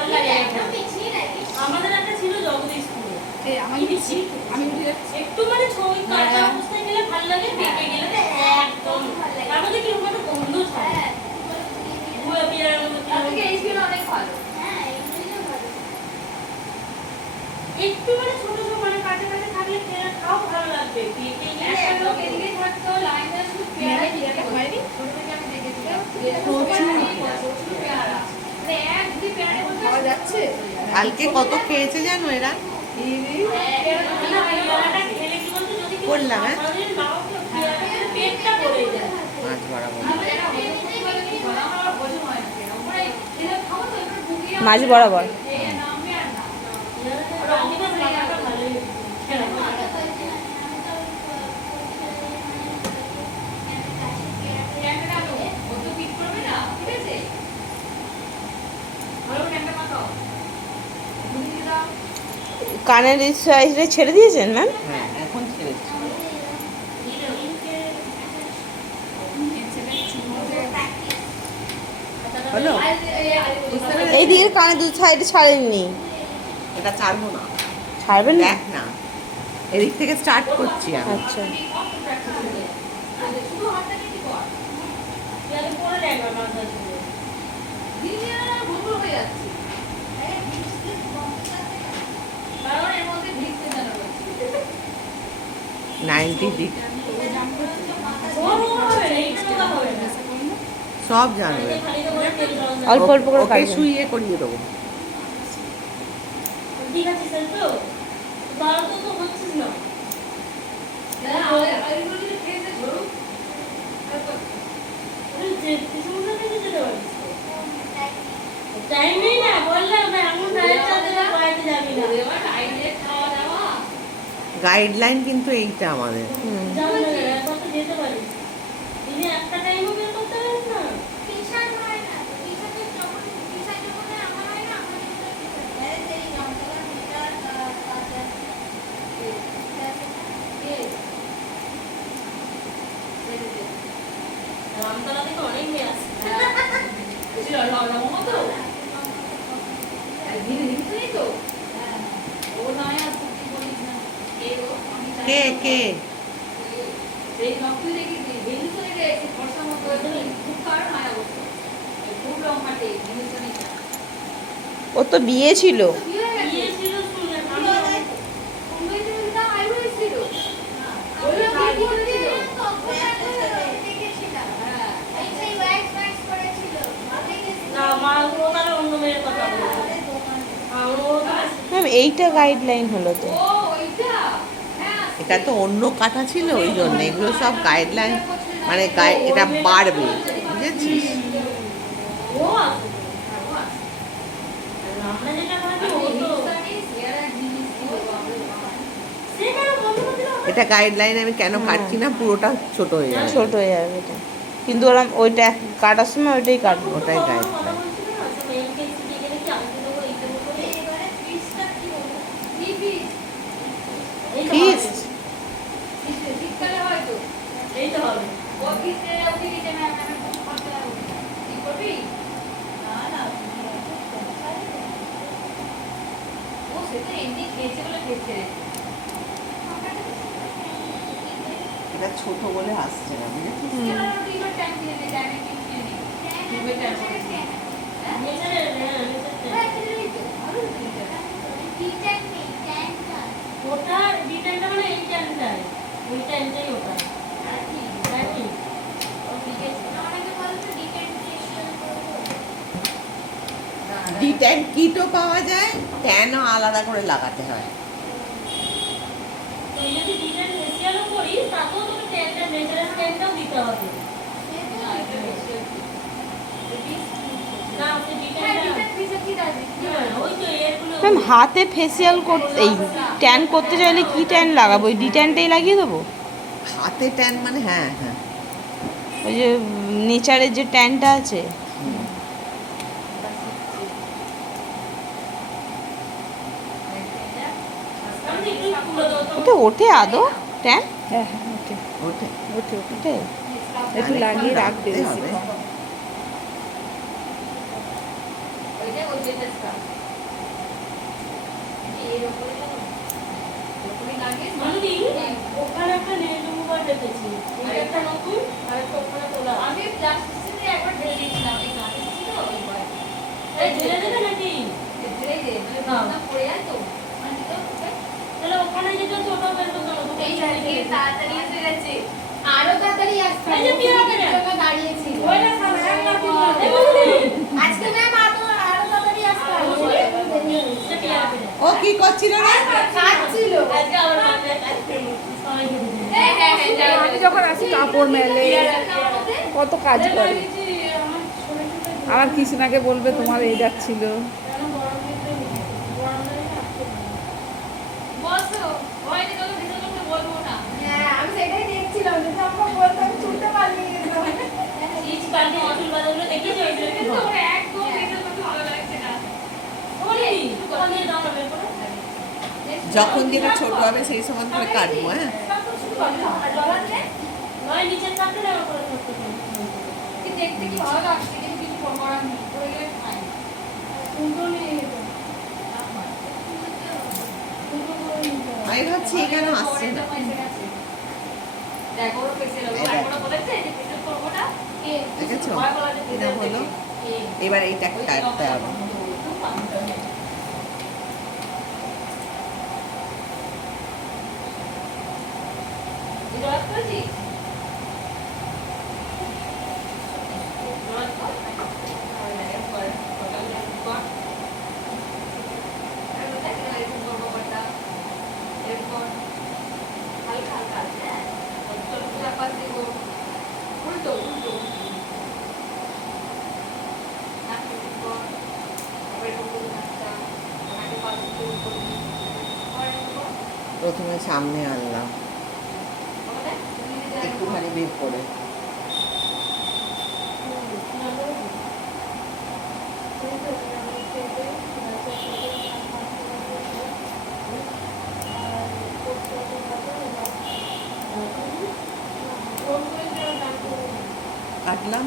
ভালো লাগে আমাদের একটা ছিল জগদীশপুরে আমি একটু মানে ছবি কাটা অবস্থায় গেলে ভালো লাগে পেকে গেলে তো একদম তার মধ্যে কিরকম একটা গন্ধ ছাড়ে গুঁড়ো পেয়ারার মধ্যে অনেক ভালো একটু মানে ছোট ছোট মানে কাটে কাটে থাকলে পেয়ারা খাও ভালো লাগবে পেকে গেলে একটা লোক এদিকে থাকতো লাইনে শুধু পেয়ারা খেতে হয়নি ছোট থেকে আমি দেখেছিলাম প্রচুর পেয়ারা মানে এক দুই পেয়ারা খাওয়া যাচ্ছে কালকে কত খেয়েছে জানো এরা? করলাম মাছ বরাবর মাছ বরাবর কানের সাইজে ছেড়ে দিয়েছেন ম্যাম? হ্যাঁ এখন ছেড়েছি। হলো এইদিকে কানে দু সাইডে ছাড়েননি। এটা ছাড়বো না, ছাড়বেন না? দেখ না, এদিক থেকে স্টার্ট করছি আমি। আচ্ছা সব জানবে, অল্প অল্প করে ওকে কাটবেন। শুইয়ে করিয়ে দেবো। ঠিক আছে স্যার তো ভালো তো হচ্ছিস না টাইম নেই না বললাম না এমন ডায়েট চালাতে বাড়িতে যাবি না গাইডলাইন কিন্তু এইটা আমাদের। যাবো না কত যেতে পারিস দিনে একটা টাইমও বের করতে পারিস না রামতলা থেকে অনেক মেয়ে আসছে কে কে ও তো বিয়ে ছিল। বিয়ে ছিল শুনে না মা ও তাহলে অন্য মেয়ের কথা বলছে ম্যাম এইটা গাইডলাইন হলো তো। এটা তো অন্য কাটা ছিল, ওই জন্য এগুলো সব গাইডলাইন, মানে এটা বাড়বে, বুঝেছিস? ও আছে আমরা যেটা ভাবি ও তো সেখানে বন্ধু এটা গাইডলাইন আমি কেন কাটছি না, পুরোটা ছোট হয়ে যাবে। ছোট হয়ে যাবে এটা, কিন্তু ওরা ওইটা কাটার সময় ওইটাই কাটবো। ওটাই গাইডলাইন। ফিস্ট এটা ছোট বলে আসছে না, ওটা ডিজাইনটা মানে এই টাইমটাই ওই টাইমটাই ওটা একই ডিট্যান কিটও পাওয়া যায়, ট্যানও আলাদা করে লাগাতে হয়। তুই যদি ডিজাইন ফেসিয়ালও করিস তাতেও তোকে ট্যানটা মেজারেন্স ট্যানটাও দিতে হবে না ওই ডিজাইনটা ওই তো এরগুলো ম্যাম হাতে ফেসিয়াল করতে এই ট্যান করতে চাইলে কি ট্যান লাগাবো? ওই ডিট্যানটাই লাগিয়ে দেবো? হাতে ট্যান মানে হ্যাঁ হ্যাঁ, ওই যে নেচারের যে ট্যানটা আছে। ওটা ওঠে আদৌ ট্যান? হ্যাঁ হ্যাঁ ওকে ওঠে। ওকে ওঠে? একটু লাগিয়ে রাখবে রাখতে হবে। মানবী, ওখানে একটা নেল রিমুভার রেখেছি। এটা একটা নতুন, আর একটা ওখানে তোলা। এই ঢেলে দেবে নাকি? তাহলে ওখানে যেটা আছে ওটাও বের করতে হবে। আরো তাড়াতাড়ি আসতে এই যে পিয়া করে। দাঁড়িয়েছিল ওইটা সামনে এক লাখ দিন না। এই বন্ধু, আজকে ম্যাম আরো তাড়াতাড়ি আসতে এটা পিয়া করে। ও কি করছিল রে? খাচ্ছিল আজকে আমার মাথায় কাটছে। সবাই করে দিন। আমি যখন আসি কাপড় মেলে কত কাজ করে। আবার কৃষ্ণাকে বলবে তোমার এই যাচ্ছিল। হ্যাঁ আমি সেটাই দেখছিলাম যে আমরা বলতাম ছুটতে পারলি চিজ কাটে অচল বাজারগুলো দেখেছো? এগুলো বলি, ওখানে দাও না বের করো। যখন যেটা ছোট হবে সেই সময় করে কাটবো, হ্যাঁ। নয় নিচের কাটতে না করে করতে হবে। দেখতে কি ভালো লাগছে কিন্তু কিছু করার নেই করে গেলে খাই সুন্দর নেই আমি ভাবছি এখানে আসছে না। দেখেছো? এটা হলো, এবার এইটা কাটতে হবে। প্রথমে সামনে আনলাম একটুখানি বের করে, কাটলাম।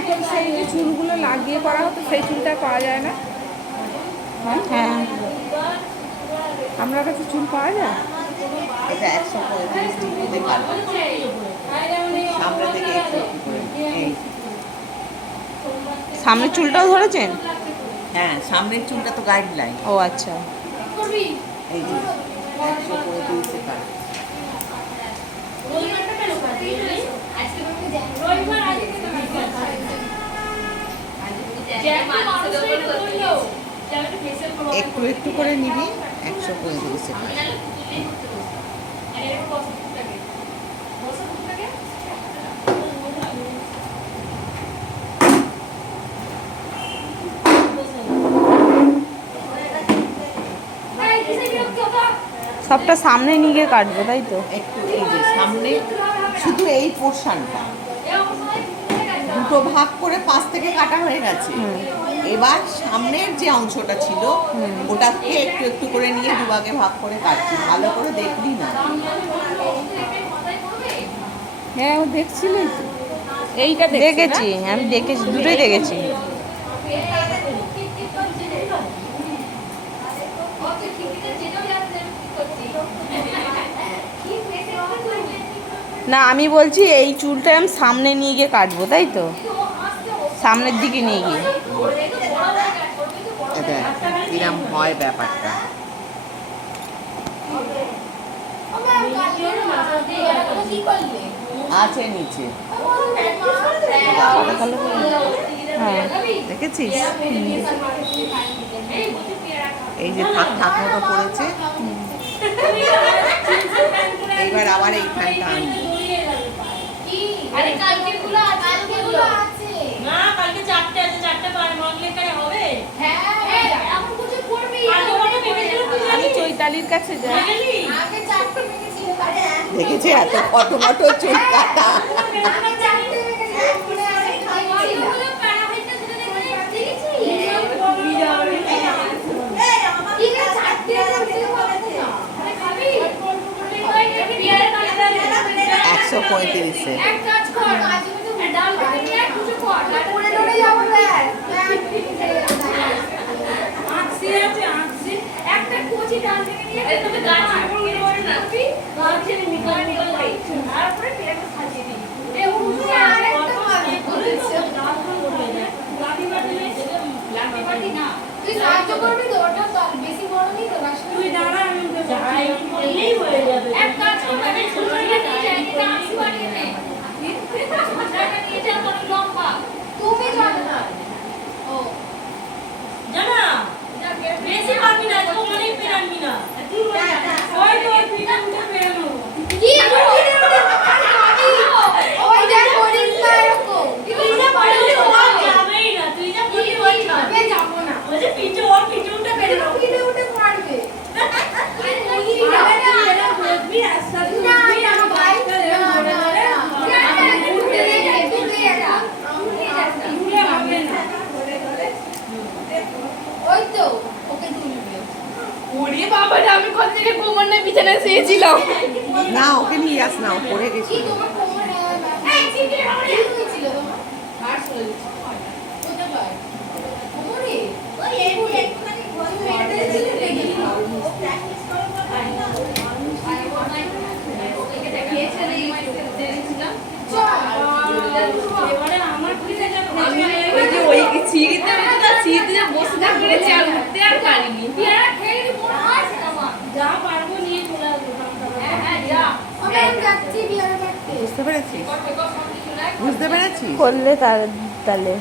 এখন সেই যে চুলগুলো লাগিয়ে করা হতো সেই চুলটা পাওয়া যায় না। হ্যাঁ, আপনার কাছে চুল পাওয়া যায়? এটা 135 ডিগ্রিতে কাটবো, সামনে থেকে একটু একটু করে। এই, সামনের চুলটাও ধরেছেন? হ্যাঁ, সামনের চুলটা তো গাইডলাইন। ও আচ্ছা। এই যে 135 কাট। রবিবারটা কেন কাটবি? রবিবার আজকে তো একটু একটু করে নিবি, 135 কাট। সবটা সামনে নিয়ে গিয়ে কাটবো, তাই তো? একটু এই যে সামনে শুধু এই পোর্শনটা দুটো ভাগ করে পাশ থেকে কাটা হয়ে গেছে। এবার সামনের যে অংশটা ছিল ওটাকে একটু একটু করে নিয়ে দুভাগে ভাগ করে কাটছি। ভালো করে দেখবি না। হ্যাঁ, ও দেখছিলই তো। এইটা দেখেছি, আমি দেখেছি, দুটোই দেখেছি। না, আমি বলছি এই চুলটা আমি সামনে নিয়ে গিয়ে কাটবো, তাই তো? সামনের দিকে নিয়ে গিয়ে। এটা এরকম হয় ব্যাপারটা। আছে নিচে, হ্যাঁ, দেখেছিস? এই যে থাক থাক মতো পড়েছে। এইবার আবার এইখানটা আনবো। আরে কালকেগুলো আছে না, কালকে 4টে আছে, 4টে পার মাগলে এখানে হবে। হ্যাঁ এখন কিছু করবি কালকে কটা ভেবেছিল তুই আমি জানিস? চৈতালির কাছে যাই। গেলি? আগে 4টে ভেঙেছিল দেখেছি এত কত কত চুল কাটা। আগে 4টে ভেঙেছিল 35-এ। এক কাজ কর মাঝে মাঝে ডাল ভাত নিয়ে আর কিছু কর পড়ে টরে যাবো ব্যাস আঁকছি আছে আঁকছি একটা কোচি ডাল ভেঙে নিয়ে তুমি গাছ করে করে না গাছের মিকাল মিকাল খাইছো তারপরে প্লেটে সাজিয়ে দিই এ উঠে আরেকটা মাঝে করেছে লাঠি বাটি লাঠি বাটি না তুই সাহায্য করবি তো ওটা তো আর বেশি বড় নেই তো রাস্তা তুই দাঁড়া আমি যাই বললেই হয়ে যাবে এক কাজ কর আমি সুন্দরটা নিয়ে যাই এটা আঁশি বানিয়ে নে সুন্দরটা নিয়ে যা তোর লম্বা তুমি জানো না ও জানা বেশি পারবি না তো অনেক পেরানবি না ওই তো পিঠা উঠে পেরানো কি উঠে ওই দেখ করিস না এরকম তুই যা পারবি ওর যাবেই না তুই যা বলি ওই যাবে আমি যাবো না ওই যে পিঠে ওর পিঠে উঠে পেরানো উঠে উঠে পারবে বুঝবি আস্তে না না ভাই না ওই তো ওকে তুলবে ওরে বাবা রে, আমি কোথা থেকে কোমর নিয়ে বিছানায় শুয়েছিলাম। না ওকে নিয়ে যাস না, ও পড়ে কি গেছিল। তোমার কোমরে এই চিঠি আমার ছিল তোমার আর চলে কোথায় ভাই কোমরে ওই একটুখানি ভয় মেরে ছিল দেখি ও প্র্যাকটিস করে ওকে দেখিয়েছে এই দেখেছিলাম এবারে আমার পিঠে যাবে আমি ওই যে ওই সিঁড়িতে সিঁড়িতে বসে থাকতে আর উঠতে আর পারিনি। পেয়ারা খেয়ে নি মনে হয় না মা যা পারবো নিয়ে চলে আসবো হ্যাঁ হ্যাঁ যা আমি যাচ্ছি বিয়ার করতে বুঝতে পেরেছিস? কত কত কিছু নাই বুঝতে পেরেছিস? করলে তাহলে